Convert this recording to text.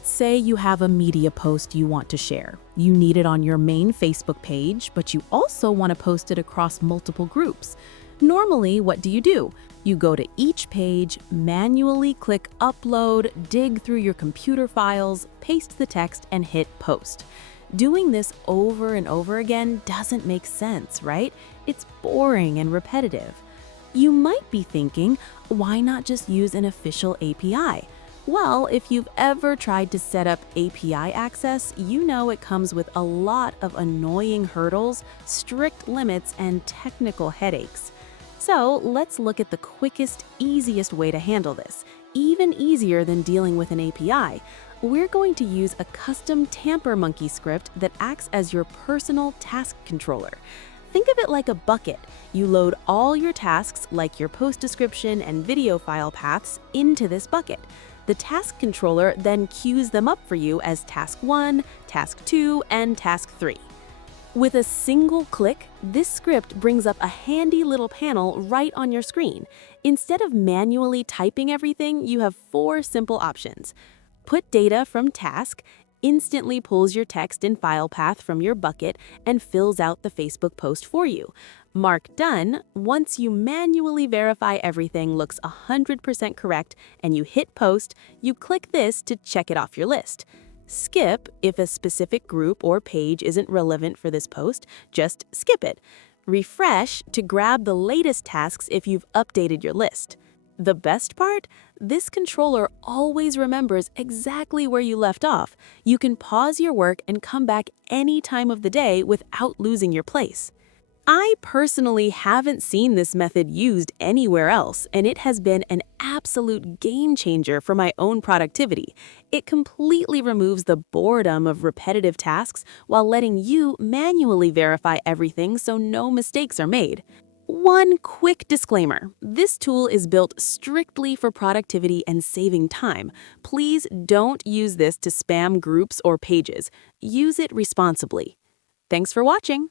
Let's say you have a media post you want to share. You need it on your main Facebook page, but you also want to post it across multiple groups. Normally, what do? You go to each page, manually click upload, dig through your computer files, paste the text, and hit post. Doing this over and over again doesn't make sense, right? It's boring and repetitive. You might be thinking, why not just use an official API? Well, if you've ever tried to set up API access, you know it comes with a lot of annoying hurdles, strict limits, and technical headaches. So let's look at the quickest, easiest way to handle this, even easier than dealing with an API. We're going to use a custom Tampermonkey script that acts as your personal task controller. Think of it like a bucket. You load all your tasks, like your post description and video file paths, into this bucket. The task controller then queues them up for you as Task 1, Task 2, and Task 3. With a single click, this script brings up a handy little panel right on your screen. Instead of manually typing everything, you have 4 simple options. Put data from task, instantly pulls your text and file path from your bucket and fills out the Facebook post for you. Mark done once you manually verify everything looks 100% correct and you hit post, you click this to check it off your list. Skip if a specific group or page isn't relevant for this post, just skip it. Refresh to grab the latest tasks if you've updated your list. The best part? This controller always remembers exactly where you left off. You can pause your work and come back any time of the day without losing your place. I personally haven't seen this method used anywhere else, and it has been an absolute game changer for my own productivity. It completely removes the boredom of repetitive tasks while letting you manually verify everything so no mistakes are made. One quick disclaimer, this tool is built strictly for productivity and saving time. Please don't use this to spam groups or pages. Use it responsibly. Thanks for watching.